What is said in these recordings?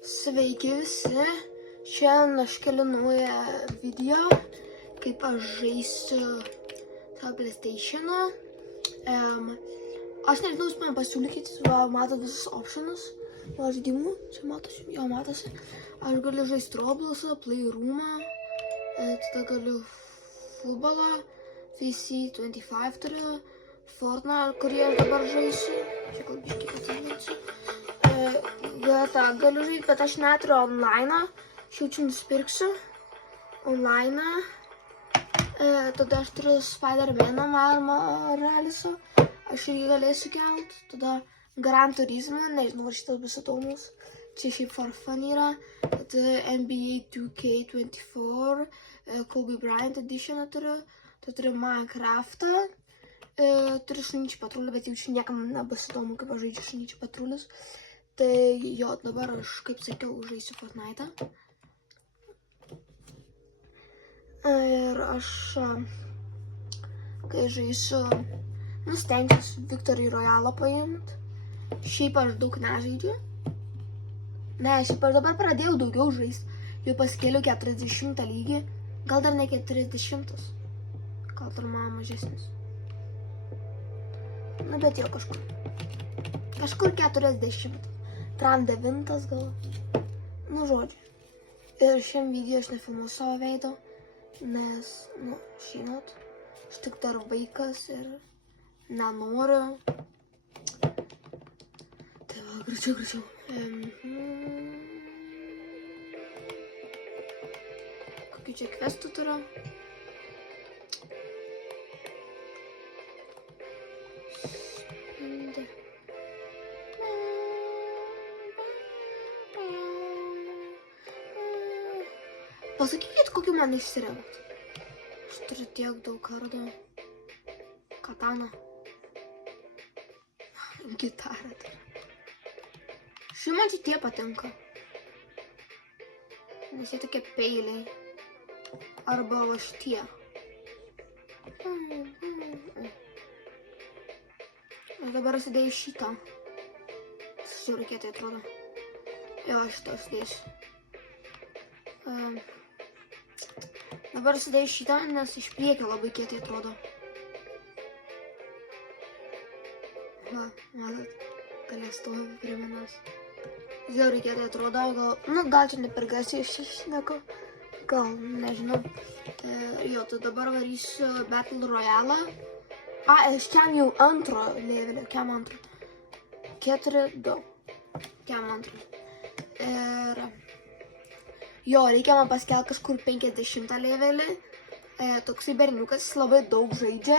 Sveiki visi, šiandien aš keliu naują video, kaip aš žaisiu tą PlayStation'ą. Aš nežinau, jūs man pasiūlykit, matot visus optionus nuo žaidimų, čia matosi, jo matosi. Aš galiu žaisti Robloxą, Playroomą, tada galiu futbolą, VC25 turiu, Fortnite, kurį aš dabar žaisiu, čia gal biškiai atsiminsiu. GTA galiu žaisti, bet aš neturiu online'ą, aš jaučiu nusipirksiu online'ą. Tada aš turiu Spider-Man'ą Morales'o, aš irgi galėsiu kelt. Tada Gran Turismo, nežinau, ar šitas bus įdomus. Čia šiaip for fun yra. Tada NBA 2K24, Kobe Bryant editioną turiu. Tada turiu Minecraft'ą. Turiu Šunyčių patrulį, bet jaučiu niekam nebus įdomu, kaip aš žaidžiu Šunyčių patrulius. Tai jo, dabar aš, kaip sakiau, žaisiu Fortnite'ą. Ir aš, kai žaisiu, stengsiuosi Victory Royale'ą paimti. Šiaip aš daug nežaidžiu. Ne, šiaip aš dabar pradėjau daugiau žaisti. Jau pasikėliau 40 lygį. Gal dar ne 40. Gal dar man mažesnis. Na, bet jau kažkur. Kažkur 40. Tram 9 gal. Nu, žodžiu. Ir šiam video aš nefilmuosiu savo veido. Nes, žinot, aš tik dar vaikas ir nenoriu. Tai va, greičiau. Kokių čia questų turiu? Pasakykit, kokiu man išsirengt. Aš turiu tiek daug kardo. Katana. Gitarą turiu. Šiuo man šitie patinka. Nes jie tokie peiliai. Arba va šitie. Ir dabar įsidėjau šitą. Žiūrėk, kietai atrodo. Jo, šitą įsidėsiu. Dabar įsidėjau šitą, nes iš priekio labai kietai atrodo. Va, matot, galės stovi prie manęs. Žiūrėk, kietai atrodo, gal čia ne per garsiai išsišneka. Gal, nežinau. Jo, tai dabar varysiu Battle Royale'ą. Aš kem jau antro levelio, kem antro. 4-2. Kem antro. Ir... Jo, reikia man paskelti kažkur 50 levelį. Toksai berniukas, jis labai daug žaidžia.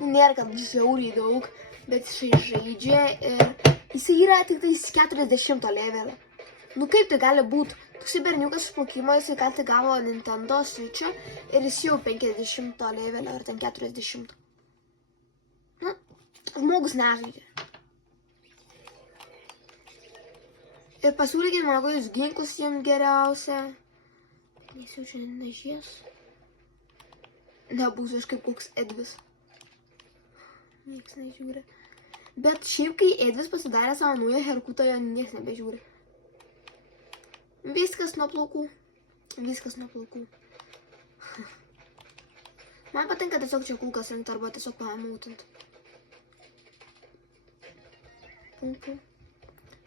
Nėra, kad žiauriai daug, bet jis žaidžia. Ir jis yra tik tais 40 levelio. Nu kaip tai gali būti? Toksai berniukas iš plaukimo, jis ką tik gavo Nintendo Switch'ą ir jis jau 50 levelio ar ten 40. Nu, žmogus nežaidžia. Ir pasiūlykit man, kokius ginklus jums geriausia. Nes jau čia nežies. Nebūsiu aš kaip koks Edvis. Niekas nežiūri. Bet šiaip, kai Edvis pasidarė savo naują herkutą, jo niekas nebežiūri. Viskas nuo plaukų. Viskas nuo plaukų. Man patinka tiesiog čia kulkas ant arba tiesiog pamautinti. Pum pum.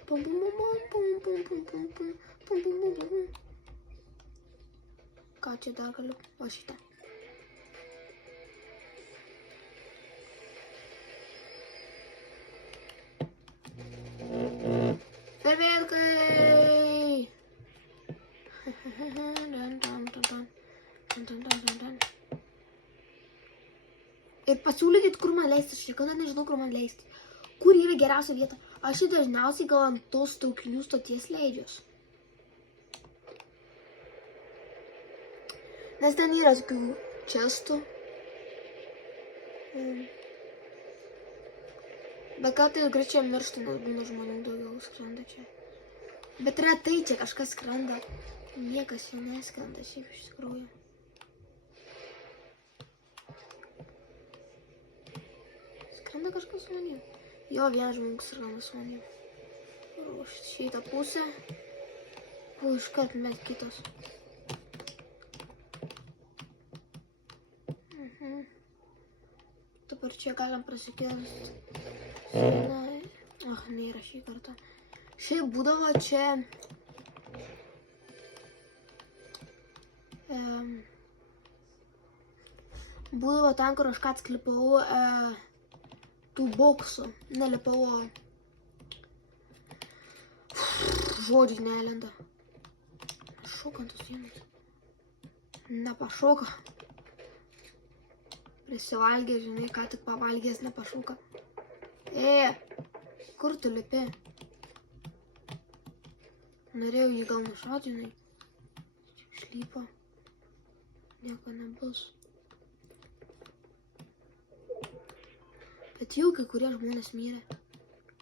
Pum pum pum pum pum pum pum pum pum pum pum pum. Ką čia dar galiu? O šitą. Ferbėlkai! Ir pasiūlykit, kur man leisti. Aš niekada nežinau, kur man leisti. Kur yra geriausia vieta? Aš dažniausiai gal ant tos traukinių stoties leidžiuos. Nes ten yra tokių čestų. Bet gal tai greičiau miršta, nes būna žmonių daugiau skrenda čia. Bet retai čia kažkas skrenda. Niekas jau neskrenda šiaip iš tikrųjų. Skrenda kažkas su manim. Jo, vienas žmogus skrenda su manim. Šitą pusę. O, iškart met kitas. Dabar čia galim prasikirsti. Nėra šį kartą. Šiaip būdavo čia... Būdavo ten, kur aš ką atklipau tų boksų. Nelipau. Žodžiai nelenda. Šoka ant tos sienos. Nepašoka. Prisivalgė, žinai, ką tik pavalgęs nepašoka. Kur tu lipi? Norėjau jį gal nušauti, žinai. Šlypo. Nieko nebus. Bet jau kai kurie žmonės mirė.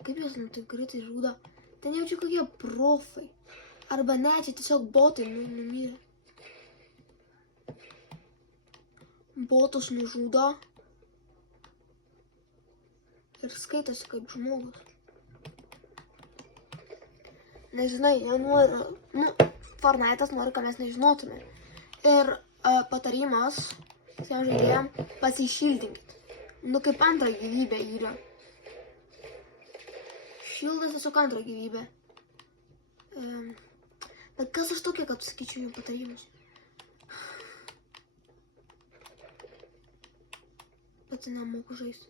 Kaip jos taip greitai žudo? Ten jaučiu kokie profai. Arba net jie tiesiog botai numirė. Botus nužudo. Ir skaitosi kaip žmogus. Nežinai, jie nori... Fortnite'as nori, ką mes nežinotume. Ir patarimas visiems žaidėjams pasišildinkit. Kaip antrą gyvybę yra. Šildas tiesiog antrą gyvybę. Bet kas aš tokia, kad sakyčiau jų patarimus? Pati nemoku žaisti.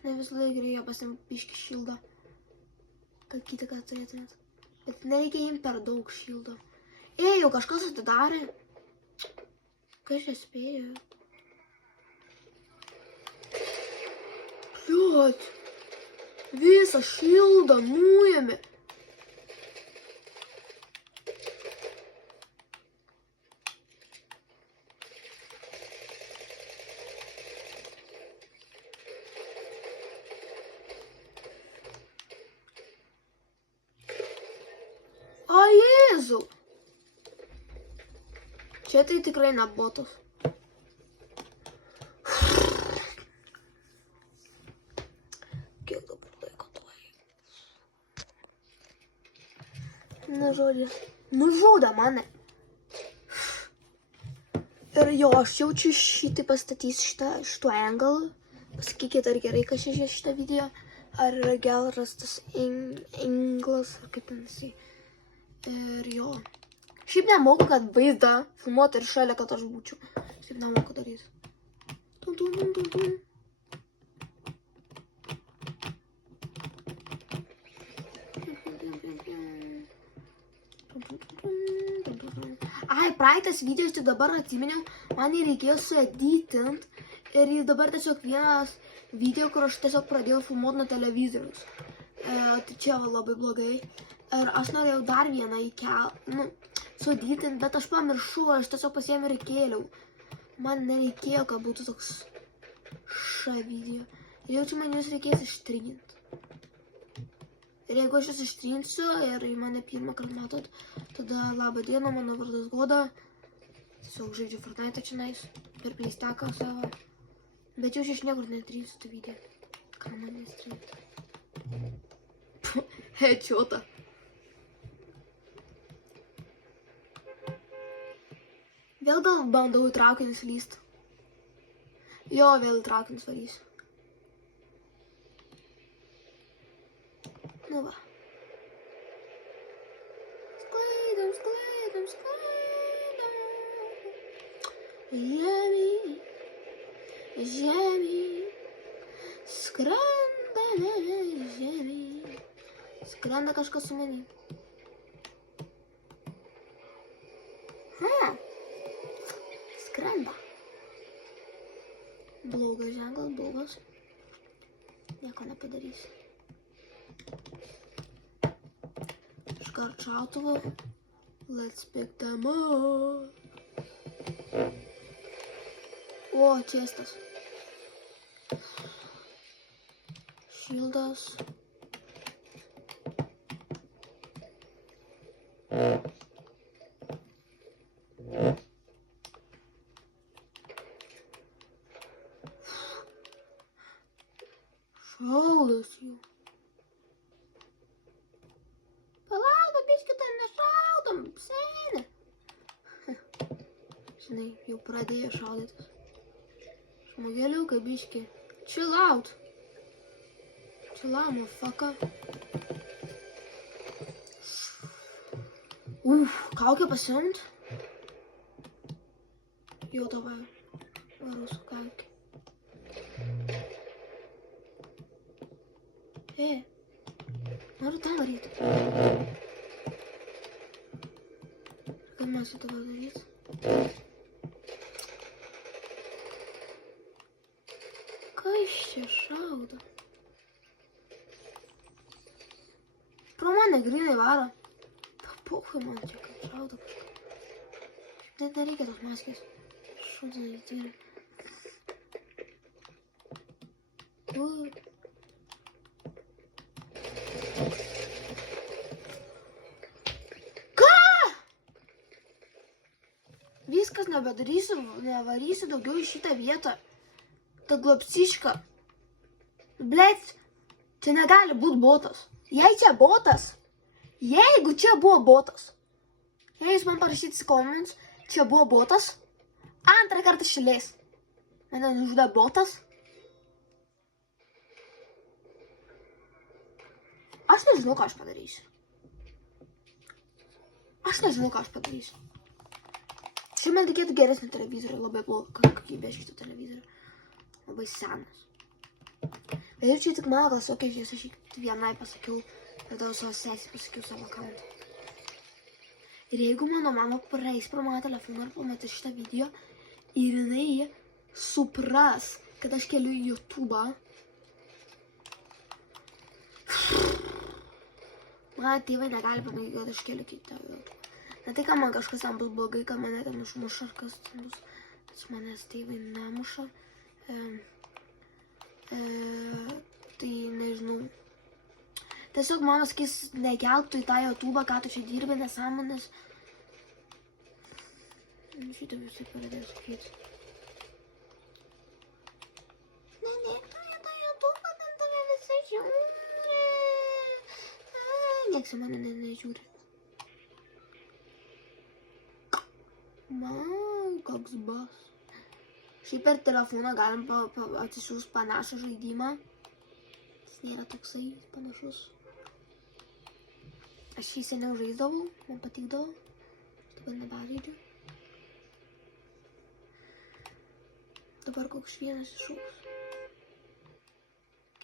Žinai, visą laiką reikia pasimti biškį šildą. Kad kitą ką turėtumėt. Bet nereikia jiems per daug šildo. Jau kažkas atidarė. Kai aš spėjau. Pliot. Visą šildą nuėmė. O, Jėzau. Čia tai tikrai ne botas. Kiek dabar laiko tuoj? Žodžiu. Nužudė mane. Ir jo, aš jaučiu šitą pastatys šituo angle. Pasakykit, ar gerai kažkaip šitą video. Ar yra geras tas anglas, ar kaip ten jisai. Ir jo. Šiaip nemoku, kad vaizdą filmuoti ir šalia, kad aš būčiau. Šiaip nemoku daryti. Ai, praeitas videos, tai dabar atsiminiau, man jį reikėjo sueditint. Ir jis dabar tiesiog vienas video, kur aš tiesiog pradėjau filmuoti nuo televizoriaus. Tai čia labai blogai. Ir aš norėjau dar vieną sueditint, bet aš pamiršau, aš tiesiog pasiėmiau ir įkėliau. Man nereikėjo, kad būtų toks video. Ir jaučiu, man jūs reikės ištrinti. Ir jeigu aš jūs ištrinsiu ir į mane pirmą kartą matot, tada labą dieną, mano vardas Goda. Tiesiog žaidžiu Fortnite čionais per pleistaką savo. Bet jau aš niekur netrinsiu tą video. Ką man nestrinti? Headshotą. Vėl gal bandau į traukinis lyst. Jo, vėl į traukinis varysiu. Nu va. Sklaidom, sklaidom, sklaidom. Žemė, žemė. Skrendame žemė. Skrenda kažkas su manim. Skrenda. Blogas ženklas, blogas. Nieko nepadarysiu. Iškart šautuvo. Let's pick them up. O, čestas. Šildas. Šaudas jų. seniai. Žinai, jau pradėjo šaudytis. Žmogeliukai, biški. Chill out. Chill out, motherfucker. Kaukę pasiimt. Jau davai. Varu su kaukė. Noriu tą daryti. Ką mes su tavo daryti? Kas čia šaudo? Pro mane grinai varo. Papuchui man čia, kaip šaudo kažką. Tai nereikia tos maskės. Šūdinai tyri. Viskas nebedarysiu, nevarysiu daugiau į šitą vietą. Ta glopsiška. Blet, čia negali būti botas. Jei čia botas, jeigu čia buvo botas, jei jūs man parašytis į comments, čia buvo botas, antrą kartą šilės. Mane nužudė botas. Aš nežinau, ką aš padarysiu. Šiandien man reikėtų geresnį televizorių, labai bloga kokybė šito televizorių. Labai senas. Bet ir čia tik mano gal sokėžiais, aš vienai pasakiau, tada savo sesį pasakiau savo akantą. Ir jeigu mano mama praeis pro mano telefoną ir pamatys šitą video, ir jinai supras, kad aš keliu į YouTube'ą, mano tėvai negali pamatyti, kad aš keliu kitą YouTube'ą. Ne tai, kad man kažkas ten bus blogai, kad mane ten užmuša, ar kas ten bus. Tačiau manęs tėvai nemuša. Tai nežinau. Tiesiog mama sakys, nekelk tu į tą YouTube'ą, ką tu čia dirbi, nesąmonės. Šitą visai pradėjau sakyti. Neneik tu į tą YouTube'ą, ten tave visai žiūri. Nieks į mane nežiūri. Koks bas. Šiaip per telefoną galim atsisiųsti panašų žaidimą. Jis nėra toksai panašus. Aš jį seniau žaisdavau, man patikdavo. Aš dabar nebežaidžiu. Dabar koks vienas iššūks.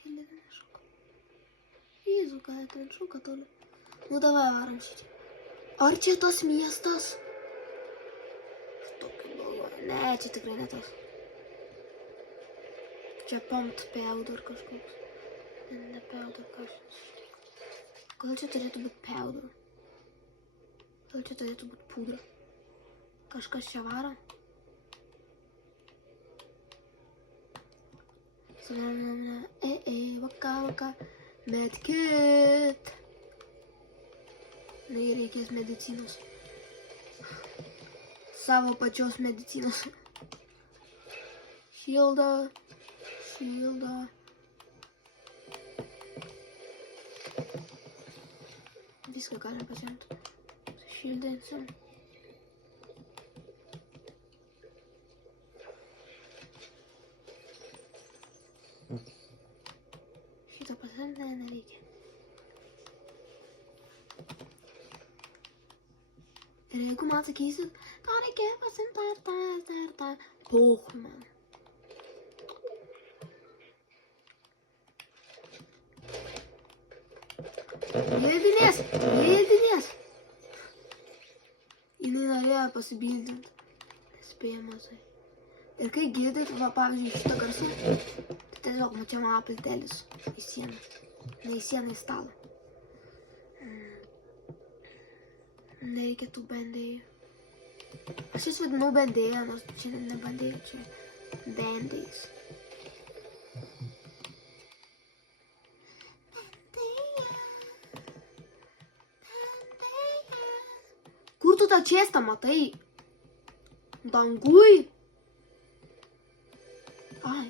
Keli ten iššūka. Jėzu, ką ten šūka toli. Nu davai varom šitą. Ar čia tas miestas? Ne, čia tikrai ne tas. Čia pumped powder kažkoks. Ne powder kažkoks. Gal čia turėtų būti powder. Gal čia turėtų būti pudra. Kažkas čia varo. Vaka. Medkit. Na, reikės medicinos. Savo pačios medicinos. Šildą. Viską galim pasiimti. Šildinsim. Šitą pasiimti nereikia. Ir jeigu man sakysit, ką reikia pasimti tą. Pochui man. Jėdinės. Jinai norėjo pasibildinti. Nespėjama tai. Ir kai girdit, va, pavyzdžiui, šitą garsą, tai tiesiog čia mano plytelis į sieną. Ne į sieną, į stalą. Nereikia tų bandėjų. Aš jas vadinau bandėją, nors čia ne bandėjų, čia bandėjus. Kur tu tą čestą matai? Dangui? Ai.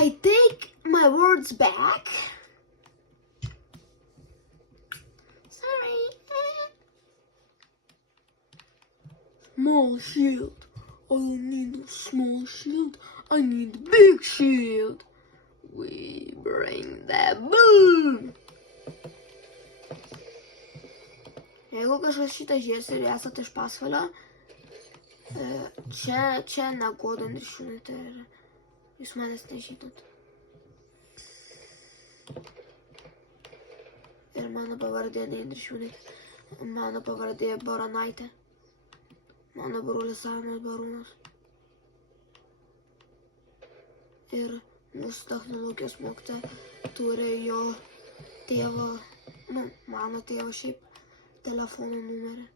I take my words back. Sorry. Small shield. I don't need a small shield. I need a big shield. We bring the boom. Jeigu kažkas šitą žies ir esate iš Pasvalio, čia negoda Andrišūnaitė ir jūs manęs nežinot. Ir mano pavardė ne Andrišūnaitė, mano pavardė Baronaitė. Mano brolis Arnas Barūnas. Ir mūsų technologijos mokytoja turi jo tėvo, mano tėvo šiaip telefono numerį.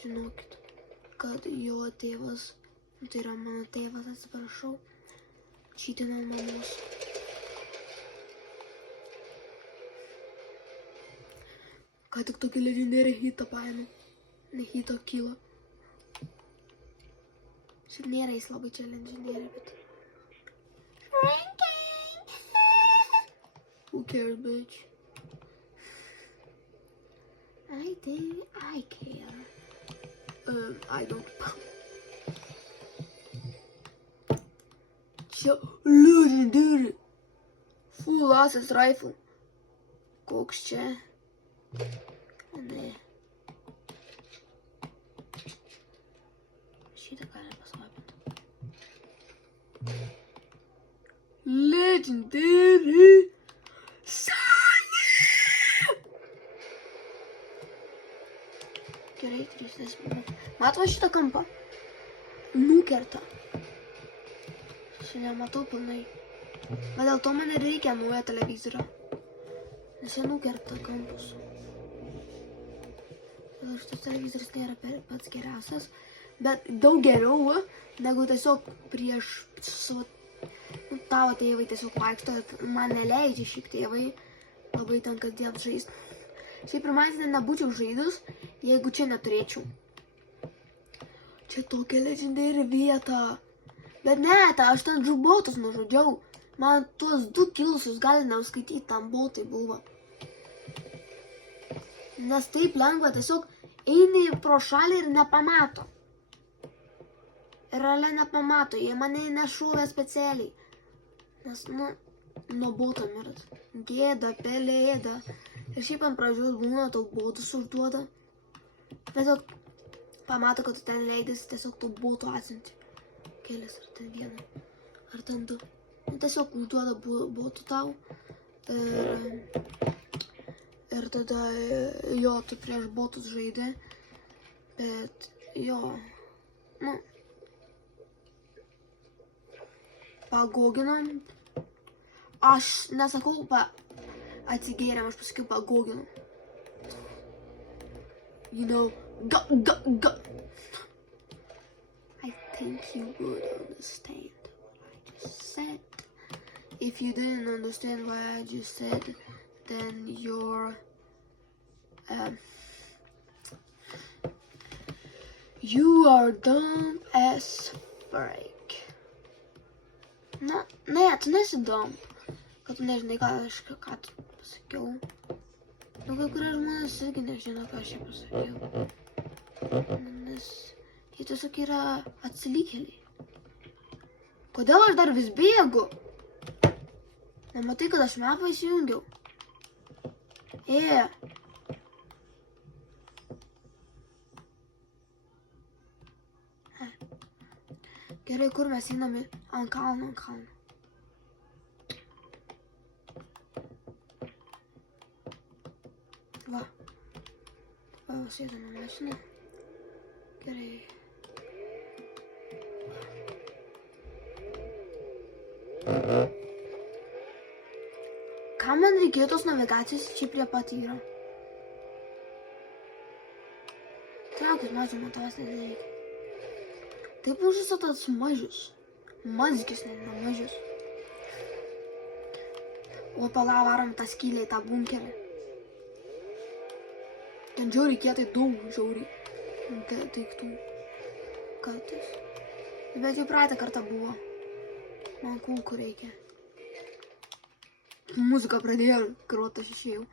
Žinokit, kad jo tėvas, tai yra mano tėvas, atsiprašau, čytina mamos. Ką tik tokį legendarią hitą paėmė. Ne hito kilo. Šiaip nėra jis labai challenge'inėra, bet... Who cares, bitch? I think I care. I don't. Čia legendary. Full assas rifle. Koks čia? Ne. Šitą galime paslapinti. Legendary Sunny! Gerai, 30 minučių. Matau šitą kampą? Nukerta. Aš nematau pilnai. Bet dėl to man reikia naujo televizorio. Nes jie nukerta kampus. Šitas televizorius nėra pats geriausias. Bet daug geriau, negu tiesiog prieš savo tavo tėvai tiesiog vaikšto, man neleidžia šiaip tėvai labai ten kasdien žaist. Šiaip pirmadienį nebūčiau žaidus, jeigu čia neturėčiau. Čia tokia legendary vieta. Bet ne, aš ten botus nužudžiau. Man tuos 2 kilusius gali neuskaityti, tam botai buvo. Nes taip lengva, tiesiog eini pro šalį ir nepamato. Realiai nepamato, jie mane nešūvė specialiai. Nes, nuo boto miras. Gėda, pelėda. Ir šiaip ant pradžios būna, tau botus užduoda. Tiesiog pamato, kad tu ten leidėsi, tiesiog tau botų atsinti. Kelias, ar ten vieną, ar ten 2. Tiesiog užduoda botų tau. Ir tada, jo, tu prieš botus žaidė. Bet, jo, pagoginom. Aš nesakau atsigėrėm, aš pasakiau pagoginom. You know, go. I think you would understand what I just said. If you didn't understand what I just said, then you're you are dumb as frick. Ne, tu nesi dumb. Kad tu nežinai, ką tu pasakiau. Kai kurie žmonės irgi nežino, ką aš čia pasakiau. Nes jie tiesiog yra atsilikėliai. Kodėl aš dar vis bėgu? Nematai, kad aš mapą įsijungiau. Gerai, kur mes einame ant kalno, Va, sėdame mašiną. Gerai. Kam man reikėjo tos navigacijos čia prie pat yra? Traukis mažiau, man tavęs nereikia. Taip už visą tas mažius. Mazgis, ne mažius. O pala varom tą skylę į tą bunkerį. Ten žiauriai kietai daug žiauriai daiktų. Kartais. Bet jau praeitą kartą buvo. Man kulkų reikia. Muzika pradėjo groti, aš išėjau.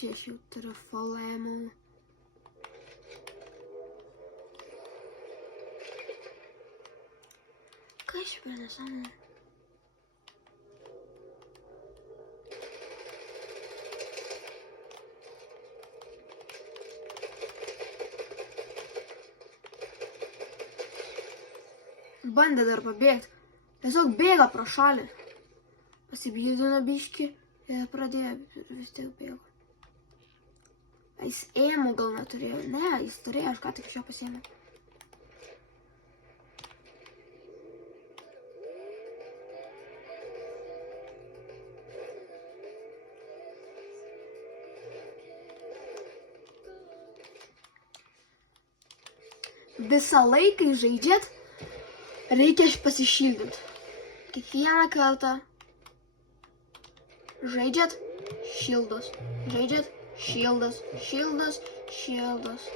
Čia aš jau turiu full ammo. Kas čia per nesąmonė? Bandė dar pabėgti. Tiesiog bėga pro šalį. Pasibydino biškį ir pradėjo vis tiek bėgo. Jis ėmų gal neturėjo. Ne, jis turėjo, aš ką tik iš jo pasiėmė. Visą laiką žaidžiat, reikia pasišildinti. Kiekvieną kartą žaidžiat, šildas. Žaidžiat, šildas, šildas, šildas.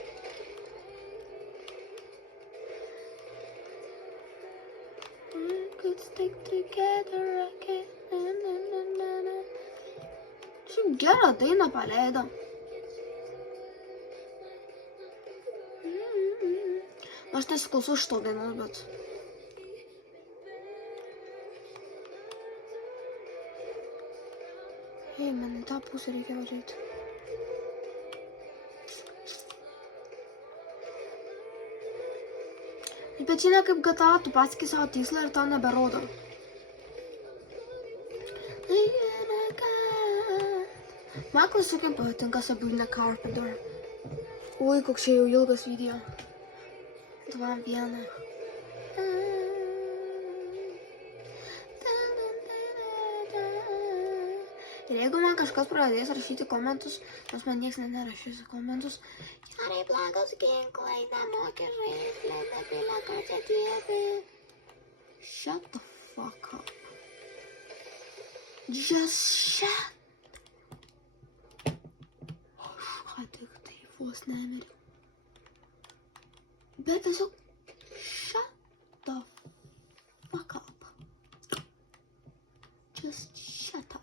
Could stick together again. Šiaip gerą dainą paleido. Aš nesiklausau šito dainos, bet... Hei, man į tą pusę reikia važiuoti. Bet žinai, kaip GTA, tu pasakei savo tikslą ir tau neberodo. Man klasiokiai patinka Sabrina Carpenter. Oi, koks čia jau ilgas video. 2-1. Ir jeigu man kažkas pradės rašyti komentus, nors man nieks nerašys komentus, gerai plakos ginklai, nemokė žaislį, debilė, ką čia dėvi. Shut the fuck up. Just shut. Aš ką tik tai vos nemiriau. Bet tiesiog shut the fuck up. Just shut up.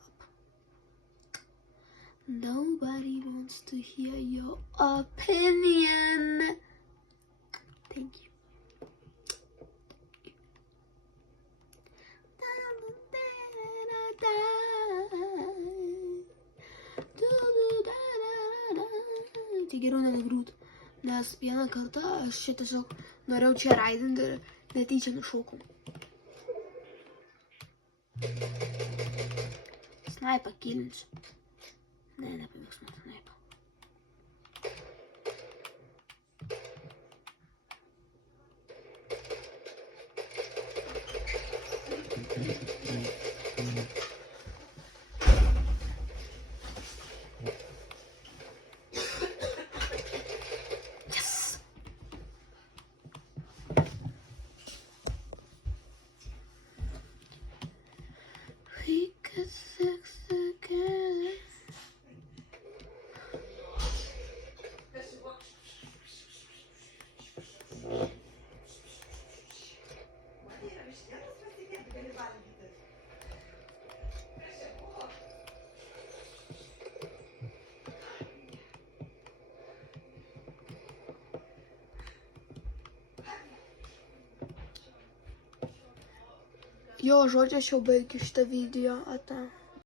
Nobody wants to hear your opinion. Thank you. Tai geriau nenegriūt. Nes vieną kartą aš čia tiesiog norėjau čia raidinti ir netyčia nušaukau. Snaipą kilinsiu. Ne, nepavyks man snaipą. Jo, žodžiu, aš jau baigiu šitą video. Ata.